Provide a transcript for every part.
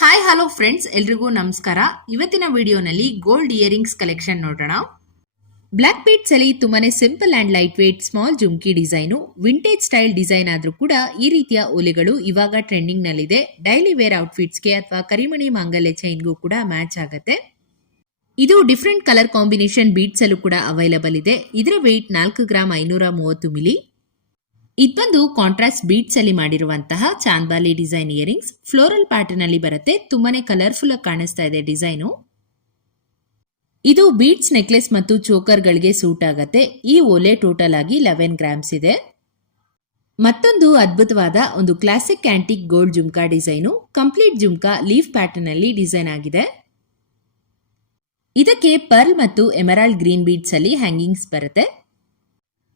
Hi hello friends, ಎಲ್ರಿಗೂ ನಮಸ್ಕಾರ. ಇವತ್ತಿನ ವಿಡಿಯೋನಲ್ಲಿ ಗೋಲ್ಡ್ ಇಯರಿಂಗ್ಸ್ ಕಲೆಕ್ಷನ್ ನೋಡೋಣ. ಬ್ಲಾಕ್ ಬೀಡ್ಸ್ ಅಲ್ಲಿ ತುಂಬಾನೇ simple and light weight small jhumki design, vintage style design ಆದ್ರೂ ಕೂಡ ಈ ರೀತಿಯ ಓಲೆಗಳು ಇವಾಗ ಟ್ರೆಂಡಿಂಗ್ ನಲ್ಲಿದೆ. ಡೈಲಿ ವೇರ್ ಔಟ್ಫಿಟ್ಸ್ಗೆ ಅಥವಾ ಕರಿಮಣಿ ಮಾಂಗಲ್ಯ ಚೈನ್ಗೂ ಕೂಡ ಮ್ಯಾಚ್ ಆಗುತ್ತೆ. ಇದು ಡಿಫ್ರೆಂಟ್ ಕಲರ್ ಕಾಂಬಿನೇಷನ್ ಬೀಡ್ಸ್ ಅಲ್ಲೂ ಕೂಡ ಅವೈಲಬಲ್ ಇದೆ. ಇದರ ವೆಯ್ಟ್ 4 ಗ್ರಾಮ್ 530 ಮಿಲಿ. ಇದೊಂದು ಕಾಂಟ್ರಾಸ್ಟ್ ಬೀಡ್ಸ್ ಅಲ್ಲಿ ಮಾಡಿರುವಂತಹ chandbali design earrings. Floral pattern ಅಲ್ಲಿ ಬರುತ್ತೆ. ತುಂಬಾನೇ ಕಲರ್ಫುಲ್ ಆಗಿ ಕಾಣಿಸ್ತಾ ಇದೆ ಡಿಸೈನು. ಇದು ಬೀಡ್ಸ್ ನೆಕ್ಲೆಸ್ ಮತ್ತು ಚೋಕರ್ ಗಳಿಗೆ ಸೂಟ್ ಆಗತ್ತೆ. ಈ ಓಲೆ ಟೋಟಲ್ ಆಗಿ 11 ಗ್ರಾಮ್ಸ್ ಇದೆ. ಮತ್ತೊಂದು ಅದ್ಭುತವಾದ ಒಂದು classic antique gold jhumka design. Complete jhumka leaf pattern ಅಲ್ಲಿ ಡಿಸೈನ್ ಆಗಿದೆ. ಇದಕ್ಕೆ ಪರ್ಲ್ ಮತ್ತು ಎಮರಾಲ್ಡ್ ಗ್ರೀನ್ ಬೀಡ್ಸ್ ಅಲ್ಲಿ ಹ್ಯಾಂಗಿಂಗ್ಸ್ ಬರುತ್ತೆ.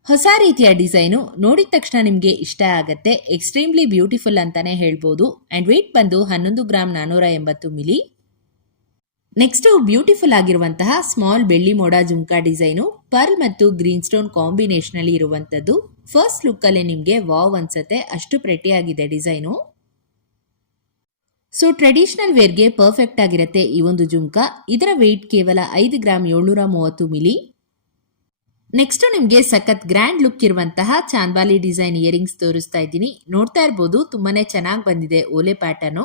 ಹೊಸ ರೀತಿಯ ಡಿಸೈನು, ನೋಡಿದ ತಕ್ಷಣ ನಿಮಗೆ ಇಷ್ಟ ಆಗತ್ತೆ. ಎಕ್ಸ್ಟ್ರೀಮ್ಲಿ ಬ್ಯೂಟಿಫುಲ್ ಅಂತಾನೆ ಹೇಳ್ಬೋದು. ಅಂಡ್ ವೇಟ್ ಬಂದು 11 ಗ್ರಾಮ್ 480 ಮಿಲಿ. ನೆಕ್ಸ್ಟ್ ಬ್ಯೂಟಿಫುಲ್ ಆಗಿರುವಂತಹ ಸ್ಮಾಲ್ ಬೆಳ್ಳಿ ಮೋಡ ಜುಮ್ಕಾ ಡಿಸೈನು, ಪರ್ಲ್ ಮತ್ತು ಗ್ರೀನ್ ಸ್ಟೋನ್ ಕಾಂಬಿನೇಷನ್ ಅಲ್ಲಿ ಇರುವಂತದ್ದು. ಫಸ್ಟ್ ಲುಕ್ ಅಲ್ಲೇ ನಿಮ್ಗೆ ವಾವ್ ಅನ್ಸತ್ತೆ, ಅಷ್ಟು ಪ್ರೆಟಿ ಆಗಿದೆ ಡಿಸೈನು. ಸೊ ಟ್ರೆಡಿಷನಲ್ ವೇರ್ಗೆ ಪರ್ಫೆಕ್ಟ್ ಆಗಿರುತ್ತೆ ಈ ಒಂದು ಜುಮ್ಕಾ. ಇದರ ವೇಟ್ ಕೇವಲ 5 ಗ್ರಾಮ್ 730 ಮಿಲಿ. ನೆಕ್ಸ್ಟ್ ನಿಮ್ಗೆ ಸಖತ್ ಗ್ರ್ಯಾಂಡ್ ಲುಕ್ ಇರುವಂತಹ ಚಾಂದ್ಬಾಲಿ ಡಿಸೈನ್ ಇಯರಿಂಗ್ಸ್ ತೋರಿಸ್ತಾ ಇದ್ದೀನಿ. ನೋಡ್ತಾ ಇರ್ಬೋದು, ತುಂಬಾನೇ ಚೆನ್ನಾಗಿ ಬಂದಿದೆ ಓಲೆ ಪ್ಯಾಟರ್ನು.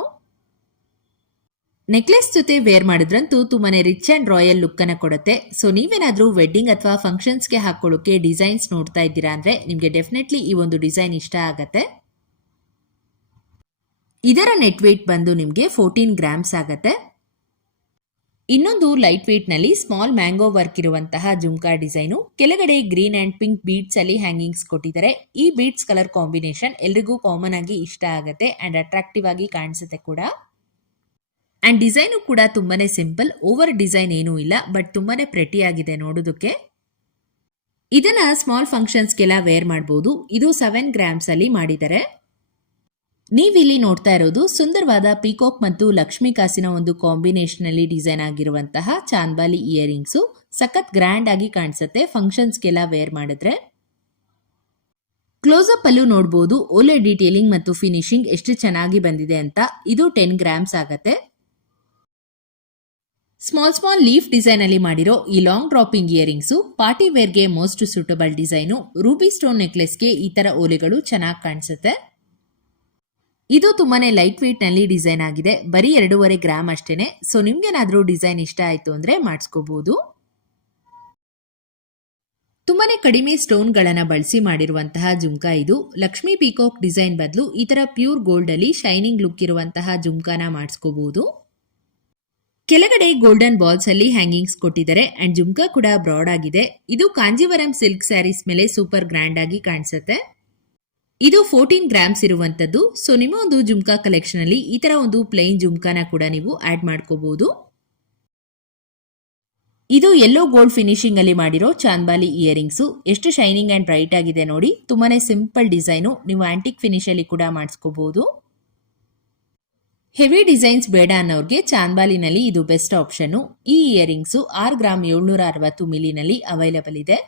ನೆಕ್ಲೆಸ್ ಜೊತೆ ವೇರ್ ಮಾಡಿದ್ರಂತೂ ತುಂಬಾನೇ ರಿಚ್ ಅಂಡ್ ರಾಯಲ್ ಲುಕ್ ಅನ್ನ ಕೊಡುತ್ತೆ. ಸೊ ನೀವೇನಾದ್ರೂ ವೆಡ್ಡಿಂಗ್ ಅಥವಾ ಫಂಕ್ಷನ್ಸ್ಗೆ ಹಾಕೊಳ್ಳೋಕೆ ಡಿಸೈನ್ಸ್ ನೋಡ್ತಾ ಇದ್ದೀರಾ ಅಂದ್ರೆ ನಿಮ್ಗೆ ಡೆಫಿನೆಟ್ಲಿ ಈ ಒಂದು ಡಿಸೈನ್ ಇಷ್ಟ ಆಗತ್ತೆ. ಇದರ ನೆಟ್ ವೇಟ್ ಬಂದು ನಿಮ್ಗೆ 14 ಗ್ರಾಮ್ಸ್ ಆಗತ್ತೆ. ಇನ್ನೊಂದು ಲೈಟ್ ವೇಟ್ ನಲ್ಲಿ ಸ್ಮಾಲ್ ಮ್ಯಾಂಗೋ ವರ್ಕ್ ಇರುವಂತಹ ಜುಮ್ಕಾ ಡಿಸೈನು. ಕೆಳಗಡೆ ಗ್ರೀನ್ ಅಂಡ್ ಪಿಂಕ್ ಬೀಡ್ಸ್ ಅಲ್ಲಿ ಹ್ಯಾಂಗಿಂಗ್ಸ್ ಕೊಟ್ಟಿದ್ದಾರೆ. ಈ ಬೀಡ್ಸ್ ಕಲರ್ ಕಾಂಬಿನೇಷನ್ ಎಲ್ರಿಗೂ ಕಾಮನ್ ಆಗಿ ಇಷ್ಟ ಆಗುತ್ತೆ ಅಂಡ್ ಅಟ್ರಾಕ್ಟಿವ್ ಆಗಿ ಕಾಣಿಸುತ್ತೆ ಕೂಡ. ಅಂಡ್ ಡಿಸೈನು ಕೂಡ ತುಂಬಾನೇ ಸಿಂಪಲ್, ಓವರ್ ಡಿಸೈನ್ ಏನೂ ಇಲ್ಲ, ಬಟ್ ತುಂಬಾನೇ ಪ್ರೆಟಿ ಆಗಿದೆ ನೋಡೋದಕ್ಕೆ. ಇದನ್ನ ಸ್ಮಾಲ್ ಫಂಕ್ಷನ್ಸ್ಗೆಲ್ಲ ವೇರ್ ಮಾಡಬಹುದು. ಇದು 7 ಗ್ರಾಮ್ಸ್ ಅಲ್ಲಿ ಮಾಡಿದ್ದಾರೆ. ನೀವಿಲ್ಲಿ ನೋಡ್ತಾ ಇರೋದು ಸುಂದರವಾದ ಪೀಕಾಕ್ ಮತ್ತು ಲಕ್ಷ್ಮೀ ಕಾಸಿನ ಒಂದು ಕಾಂಬಿನೇಷನ್ ಅಲ್ಲಿ ಡಿಸೈನ್ ಆಗಿರುವಂತಹ ಚಾಂದ್ಬಾಲಿ ಇಯರಿಂಗ್ಸು. ಸಖತ್ ಗ್ರ್ಯಾಂಡ್ ಆಗಿ ಕಾಣಿಸುತ್ತೆ ಫಂಕ್ಷನ್ಸ್ಗೆಲ್ಲ ವೇರ್ ಮಾಡಿದ್ರೆ. ಕ್ಲೋಸ್ ಅಪ್ ಅಲ್ಲೂ ನೋಡಬಹುದು ಓಲೆ ಡೀಟೇಲಿಂಗ್ ಮತ್ತು ಫಿನಿಶಿಂಗ್ ಎಷ್ಟು ಚೆನ್ನಾಗಿ ಬಂದಿದೆ ಅಂತ. ಇದು 10 ಗ್ರಾಮ್ಸ್ ಆಗತ್ತೆ. ಸ್ಮಾಲ್ ಲೀಫ್ ಡಿಸೈನ್ ಅಲ್ಲಿ ಮಾಡಿರೋ ಈ ಲಾಂಗ್ ಡ್ರಾಪಿಂಗ್ ಇಯರಿಂಗ್ಸು ಪಾರ್ಟಿ ವೇರ್ಗೆ most suitable design. Ruby stone ನೆಕ್ಲೆಸ್ಗೆ ಈ ತರ ಓಲೆಗಳು ಚೆನ್ನಾಗಿ ಕಾಣಿಸುತ್ತೆ. ಇದು ತುಂಬಾನೇ ಲೈಟ್ ವೇಟ್ ನಲ್ಲಿ ಡಿಸೈನ್ ಆಗಿದೆ. ಬರೀ 2.5 ಗ್ರಾಮ್ ಅಷ್ಟೇನೆ. ಸೊ ನಿಮ್ಗೇನಾದ್ರೂ ಡಿಸೈನ್ ಇಷ್ಟ ಆಯ್ತು ಅಂದ್ರೆ ಮಾಡಿಸ್ಕೋಬಹುದು. ತುಂಬಾನೇ ಕಡಿಮೆ ಸ್ಟೋನ್ ಗಳನ್ನ ಬಳಸಿ ಮಾಡಿರುವಂತಹ ಜುಮ್ಕಾ ಇದು. ಲಕ್ಷ್ಮಿ ಪೀಕಾಕ್ ಡಿಸೈನ್ ಬದಲು ಈ ತರ ಪ್ಯೂರ್ ಗೋಲ್ಡ್ ಅಲ್ಲಿ ಶೈನಿಂಗ್ ಲುಕ್ ಇರುವಂತಹ ಜುಮ್ಕಾನ ಮಾಡಿಸ್ಕೋಬಹುದು. ಕೆಳಗಡೆ ಗೋಲ್ಡನ್ ಬಾಲ್ಸ್ ಅಲ್ಲಿ ಹ್ಯಾಂಗಿಂಗ್ಸ್ ಕೊಟ್ಟಿದ್ದಾರೆ ಅಂಡ್ ಜುಮ್ಕಾ ಕೂಡ ಬ್ರಾಡ್ ಆಗಿದೆ. ಇದು ಕಾಂಜೀವರಂ ಸಿಲ್ಕ್ ಸ್ಯಾರೀಸ್ ಮೇಲೆ ಸೂಪರ್ ಗ್ರ್ಯಾಂಡ್ ಆಗಿ ಕಾಣಿಸುತ್ತೆ. ಇದು 14 ಗ್ರಾಮ್ಸ್ ಇರುವಂತದ್ದು. ಸೊ ನಿಮ್ಮ ಒಂದು ಜುಮ್ಕಾ ಕಲೆಕ್ಷನ್ ಅಲ್ಲಿ ಈ ತರ ಒಂದು ಪ್ಲೈನ್ ಜುಮ್ಕಾನ ಕೂಡ ನೀವು ಆಡ್ ಮಾಡ್ಕೋಬಹುದು. ಇದು ಯೆಲ್ಲೋ ಗೋಲ್ಡ್ ಫಿನಿಶಿಂಗ್ ಅಲ್ಲಿ ಮಾಡಿರೋ ಚಾಂದ್ಬಾಲಿ ಇಯರಿಂಗ್ಸು. ಎಷ್ಟು ಶೈನಿಂಗ್ ಅಂಡ್ ಬ್ರೈಟ್ ಆಗಿದೆ ನೋಡಿ. ತುಂಬಾನೇ ಸಿಂಪಲ್ ಡಿಸೈನು. ನೀವು ಆಂಟಿಕ್ ಫಿನಿಶ್ ಅಲ್ಲಿ ಕೂಡ ಮಾಡಿಸ್ಕೋಬಹುದು. ಹೆವಿ ಡಿಸೈನ್ಸ್ ಬೇಡ ಅನ್ನೋರ್ಗೆ ಚಾಂದ್ಬಾಲಿನಲ್ಲಿ ಇದು ಬೆಸ್ಟ್ ಆಪ್ಷನ್. ಈ ಇಯರಿಂಗ್ಸು 6 ಗ್ರಾಮ್ 760 ಮಿಲಿನಲ್ಲಿ ಅವೈಲಬಲ್ ಇದೆ.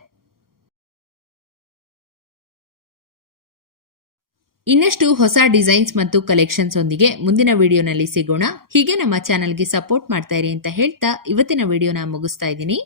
ಇನ್ನಷ್ಟು ಹೊಸ ಡಿಸೈನ್ಸ್ ಮತ್ತು ಕಲೆಕ್ಷನ್ಸ್ ಒಂದಿಗೆ ಮುಂದಿನ ವಿಡಿಯೋನಲ್ಲಿ ಸಿಗೋಣ. ಹೀಗೆ ನಮ್ಮ ಚಾನಲ್ಗೆ ಸಪೋರ್ಟ್ ಮಾಡ್ತಾ ಇರಿ ಅಂತ ಹೇಳ್ತಾ ಇವತ್ತಿನ ವಿಡಿಯೋನ ಮುಗಿಸ್ತಾ ಇದ್ದೀನಿ.